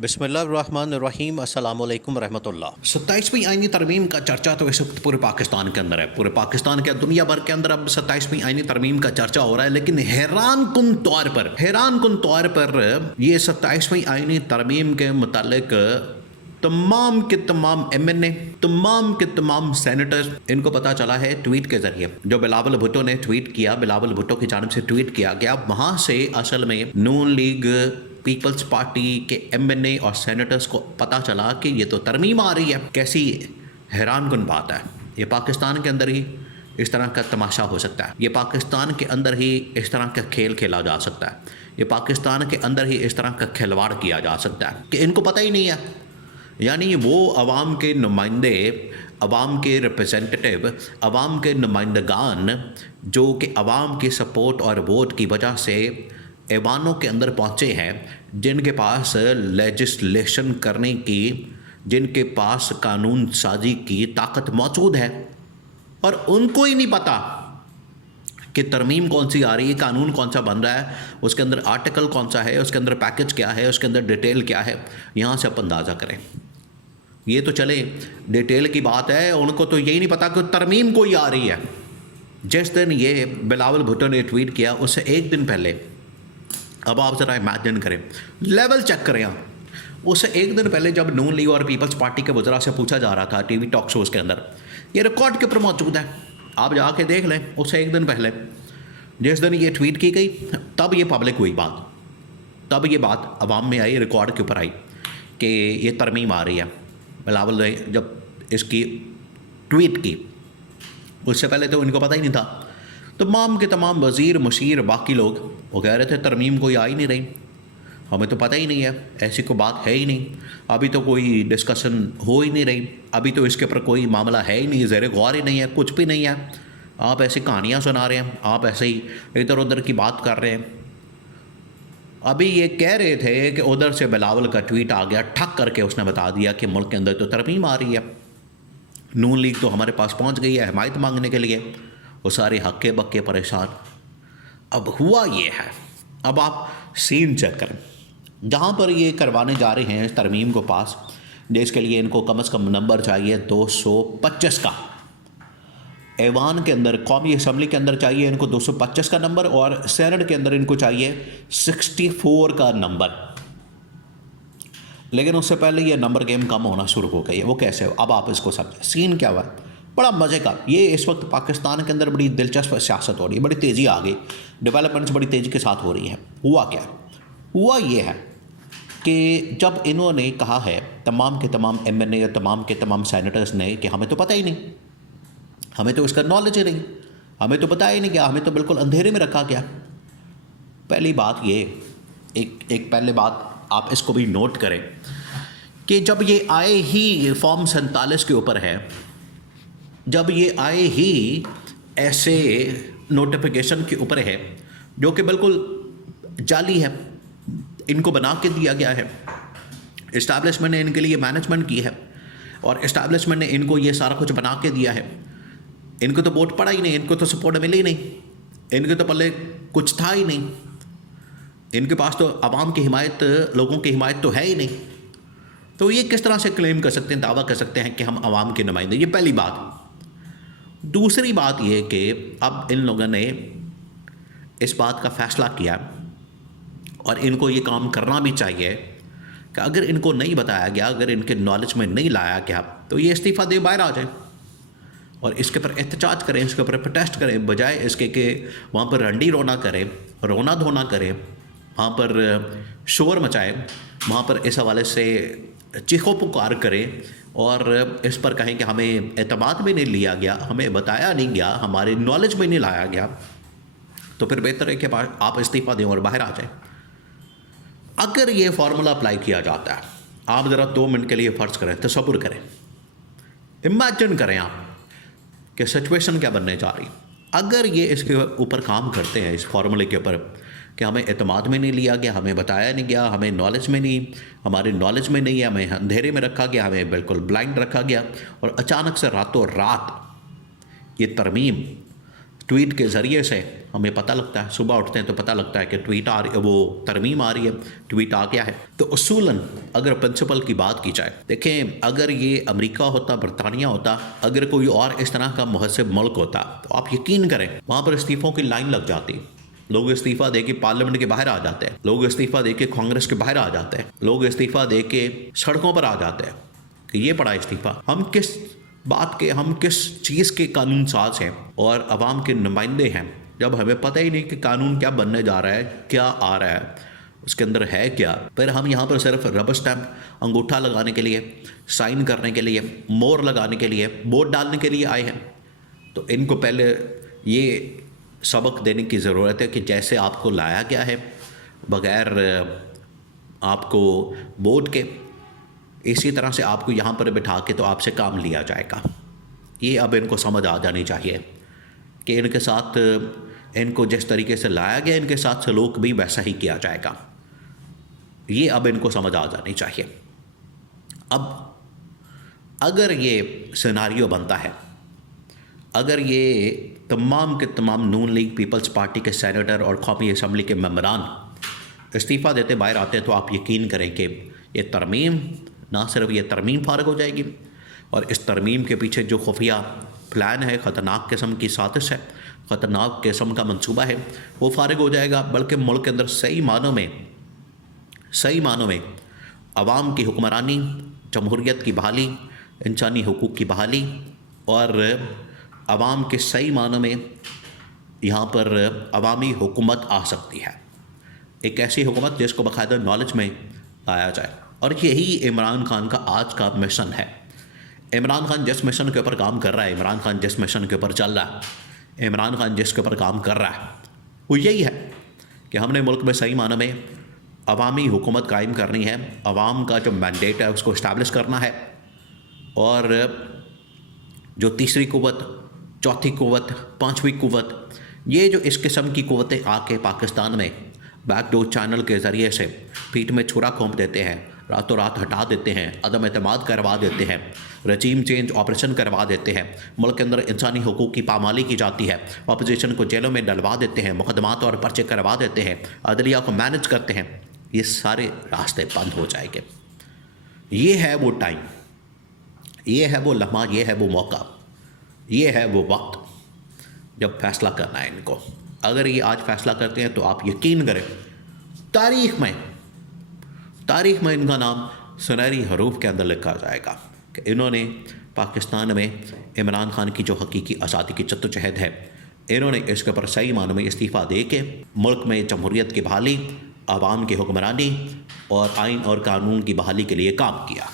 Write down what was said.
बिस्मिल्लाहिर्रहमानिर्रहीम अस्सलाम वालेकुम रहमतुल्लाह। 27वीं आईनी तरमीम का चर्चा तो इस वक्त पूरे पाकिस्तान के अंदर है। पूरे पाकिस्तान के दुनिया भर के अंदर अब 27वीं आईनी तरमीम का चर्चा हो रहा है, लेकिन हैरान कुन तौर पर ये 27वीं आईनी तरमीम के मुतालिक तमाम के तमाम एमएनए, तमाम के तमाम सेनेटर्स, इनको पता चला है ट्वीट के जरिए। जो बिलावल भुट्टो ने ट्वीट किया, बिलावल भुट्टो की जानिब से ट्वीट किया गया, वहां से असल में नून लीग पीपल्स पार्टी के एमएनए और सेनेटर्स को पता चला कि ये तो तरमीम आ रही है। कैसी हैरान कुन बात है। ये पाकिस्तान के अंदर ही इस तरह का तमाशा हो सकता है, ये पाकिस्तान के अंदर ही इस तरह का खेल खेला जा सकता है, ये पाकिस्तान के अंदर ही इस तरह का खिलवाड़ किया जा सकता है कि इनको पता ही नहीं है। यानी वो अवाम के नुमाइंदे, अवाम के रिप्रेजेंटेटिव, अवाम के नुमाइंदगान जो कि अवाम की सपोर्ट और वोट की वजह से ऐवानों के अंदर पहुँचे हैं, जिनके पास लेजिस्लेशन करने की, जिनके पास कानून साजी की ताकत मौजूद है, और उनको ही नहीं पता कि तरमीम कौन सी आ रही है, कानून कौन सा बन रहा है, उसके अंदर आर्टिकल कौन सा है, उसके अंदर पैकेज क्या है, उसके अंदर डिटेल क्या है। यहाँ से आप अंदाज़ा करें। ये तो चले डिटेल की बात है, उनको तो यही नहीं पता कि तरमीम कोई आ रही है। जिस दिन ये बिलावल भुट्टो ने ट्वीट किया, उससे एक दिन पहले, अब आप ज़रा इमेजिन करें, लेवल चेक करें आप, उससे एक दिन पहले जब नून लीग और पीपल्स पार्टी के वज़रा से पूछा जा रहा था टीवी टॉक शोज़ के अंदर, ये रिकॉर्ड के ऊपर मौजूद है, आप जाके देख लें। उससे एक दिन पहले जिस दिन ये ट्वीट की गई, तब ये पब्लिक हुई बात, तब ये बात अवाम में आई, रिकॉर्ड के ऊपर आई कि ये तरमीम आ रही है। बिलावल ने जब इसकी ट्वीट की, उससे पहले तो इनको पता ही नहीं था। तमाम के तमाम वज़ीर, मुशीर, बाकी लोग वो कह रहे थे तरमीम कोई आ ही नहीं रही, हमें तो पता ही नहीं है, ऐसी कोई बात है ही नहीं, अभी तो कोई डिस्कशन हो ही नहीं रही, अभी तो इसके ऊपर कोई मामला है ही नहीं, ज़ेर गौर ही नहीं है, कुछ भी नहीं है। आप ऐसी कहानियाँ सुना रहे हैं, आप ऐसे ही इधर उधर की बात कर रहे हैं। अभी ये कह रहे थे कि उधर से बिलावल का ट्वीट आ गया, ठक करके उसने बता दिया कि मुल्क के अंदर तो तरमीम आ रही है, नून लीग तो हमारे पास पहुँच गई है हिमायत मांगने के लिए, वो सारे हक्के बक्के परेशान। अब हुआ ये है, अब आप सीन चेक करें, जहाँ पर ये करवाने जा रहे हैं तरमीम को पास, जिसके लिए इनको कम से कम नंबर चाहिए 225 का। ऐवान के अंदर, कौमी असम्बली के अंदर चाहिए इनको 225 का नंबर, और सेनेट के अंदर इनको चाहिए 64 का नंबर। लेकिन उससे पहले ये नंबर गेम कम होना शुरू हो गई है। वो कैसे? अब आप इसको समझें, सीन क्या हुआ, बड़ा मज़े का। ये इस वक्त पाकिस्तान के अंदर बड़ी दिलचस्प सियासत हो रही है, बड़ी तेज़ी आ गई, डेवलपमेंट्स बड़ी तेज़ी के साथ हो रही है। हुआ क्या? हुआ ये है कि जब इन्होंने कहा है, तमाम के तमाम एमएनए और तमाम के तमाम सेनेटर्स ने, कि हमें तो पता ही नहीं, हमें तो इसका नॉलेज ही नहीं, हमें तो बताया ही नहीं गया, हमें तो बिल्कुल अंधेरे में रखा गया। पहली बात ये, एक पहले बात आप इसको भी नोट करें कि जब ये आए ही फॉर्म 47 के ऊपर है, जब ये आए ही ऐसे नोटिफिकेशन के ऊपर है जो कि बिल्कुल जाली है, इनको बना के दिया गया है, इस्टेब्लिशमेंट ने इनके लिए मैनेजमेंट की है, और इस्टेब्लिशमेंट ने इनको ये सारा कुछ बना के दिया है। इनको तो वोट पड़ा ही नहीं, इनको तो सपोर्ट मिली ही नहीं, इनके तो पहले कुछ था ही नहीं, इनके पास तो आवाम की हिमायत, लोगों की हिमायत तो है ही नहीं। तो ये किस तरह से क्लेम कर सकते हैं, दावा कर सकते हैं कि हम आवाम के नुमाइंदे? ये पहली बात। दूसरी बात ये कि अब इन लोगों ने इस बात का फ़ैसला किया, और इनको ये काम करना भी चाहिए कि अगर इनको नहीं बताया गया, अगर इनके नॉलेज में नहीं लाया गया, तो ये इस्तीफ़ा दे बाहर आ जाए और इसके ऊपर एहतजाज करें, इसके ऊपर प्रोटेस्ट करें, बजाय इसके कि वहाँ पर रंडी रोना करें, रोना धोना करें, वहाँ पर शोर मचाएं, वहाँ पर इस हवाले से चीखो पुकार करें, और इस पर कहें कि हमें एतमाद में नहीं लिया गया, हमें बताया नहीं गया, हमारे नॉलेज में नहीं लाया गया। तो फिर बेहतर है कि आप इस्तीफ़ा दें और बाहर आ जाएं। अगर ये फार्मूला अप्लाई किया जाता है, आप ज़रा 2 मिनट के लिए फ़र्ज़ करें, तसव्वुर करें, इमेजिन करें आप कि सिचुएशन क्या बनने जा रही। अगर ये इसके ऊपर काम करते हैं, इस फार्मूले के ऊपर, कि हमें एतमाद में नहीं लिया गया, हमें बताया नहीं गया, हमें नॉलेज में नहीं, हमारे नॉलेज में नहीं है, हमें अंधेरे में रखा गया, हमें बिल्कुल ब्लाइंड रखा गया, और अचानक से रातों रात ये तरमीम ट्वीट के ज़रिए से हमें पता लगता है, सुबह उठते हैं तो पता लगता है कि ट्वीट आ रही है, वो तरमीम आ रही है, ट्वीट आ गया है। तो उसूलन अगर प्रिंसिपल की बात की जाए, देखें अगर ये अमेरिका होता, बरतानिया होता, अगर कोई और इस तरह का मुहस्सिब मुल्क होता तो आप यकीन करें वहाँ पर इस्तीफ़ों की लाइन लग जाती। लोग इस्तीफ़ा दे के पार्लियामेंट के बाहर आ जाते हैं, लोग इस्तीफ़ा दे के कांग्रेस के बाहर आ जाते हैं, लोग इस्तीफ़ा दे के सड़कों पर आ जाते हैं कि ये पड़ा इस्तीफ़ा। हम किस बात के, हम किस चीज़ के कानून साज हैं और अवाम के नुमाइंदे हैं जब हमें पता ही नहीं कि कानून क्या बनने जा रहा है, क्या आ रहा है, उसके अंदर है क्या। फिर हम यहाँ पर सिर्फ रबर स्टैम्प, अंगूठा लगाने के लिए, साइन करने के लिए, मोहर लगाने के लिए, वोट डालने के लिए आए हैं। तो इनको पहले ये सबक देने की ज़रूरत है कि जैसे आपको लाया गया है बग़ैर आपको वोट के, इसी तरह से आपको यहाँ पर बिठा के तो आपसे काम लिया जाएगा। ये अब इनको समझ आ जानी चाहिए कि इनके साथ, इनको जिस तरीके से लाया गया इनके साथ सलूक भी वैसा ही किया जाएगा। ये अब इनको समझ आ जानी चाहिए। अब अगर ये सिनारियो बनता है, अगर ये तमाम के तमाम नून लीग पीपल्स पार्टी के सेनेटर और कौमी असम्बली के मेंबरान इस्तीफ़ा देते बाहर आते हैं तो आप यकीन करें कि ये तरमीम, ना सिर्फ ये तरमीम फ़ारग हो जाएगी और इस तरमीम के पीछे जो खुफिया प्लान है, ख़तरनाक किस्म की साजिश है, ख़तरनाक किस्म का मंसूबा है, वो फ़ारग हो जाएगा। बल्कि मुल्क के अंदर सही मानों में अवाम की हुक्मरानी, जमहूरियत की बहाली, इंसानी हुकूक़ की बहाली और अवाम के सही मानों में यहाँ पर अवामी हुकूमत आ सकती है। एक ऐसी हुकूमत जिसको बाकायदा नॉलेज में लाया जाए। और यही इमरान खान का आज का मिशन है। इमरान खान जिस मिशन के ऊपर काम कर रहा है, इमरान खान जिस मिशन के ऊपर चल रहा है, इमरान खान जिसके ऊपर काम कर रहा है, वो यही है कि हमने मुल्क में सही मानों में अवामी हुकूमत कायम करनी है। अवाम का जो मैंडेट है उसको इस्टेब्लिश करना है और जो तीसरी कुव्वत, चौथी कुव्वत, पाँचवीं कुव्वत, ये जो इस किस्म की कुव्वतें आके पाकिस्तान में बैकडोर चैनल के ज़रिए से पीठ में छुरा घोंप देते हैं, रातों रात हटा देते हैं, अदम एतमाद करवा देते हैं, रजीम चेंज ऑपरेशन करवा देते हैं, मुल्क के अंदर इंसानी हुकूक़ की पामाली की जाती है, अपोजिशन को जेलों में डलवा देते हैं, मुकदमात और पर्चे करवा देते हैं, अदलिया को मैनेज करते हैं, ये सारे रास्ते बंद हो जाएंगे। ये है वो टाइम, ये है वो लम्हा, ये है वो मौका, ये है वो वक्त जब फैसला करना है इनको। अगर ये आज फैसला करते हैं तो आप यकीन करें तारीख़ में इनका नाम सुनहरी हरूफ के अंदर लिखा जाएगा कि इन्होंने पाकिस्तान में इमरान खान की जो हकीकी आज़ादी की जद्दोजहद है, इन्होंने इसके ऊपर सही मानों में इस्तीफ़ा दे के मुल्क में जमहूरियत की बहाली, आवाम की हुक्मरानी और आइन और कानून की बहाली के लिए काम किया।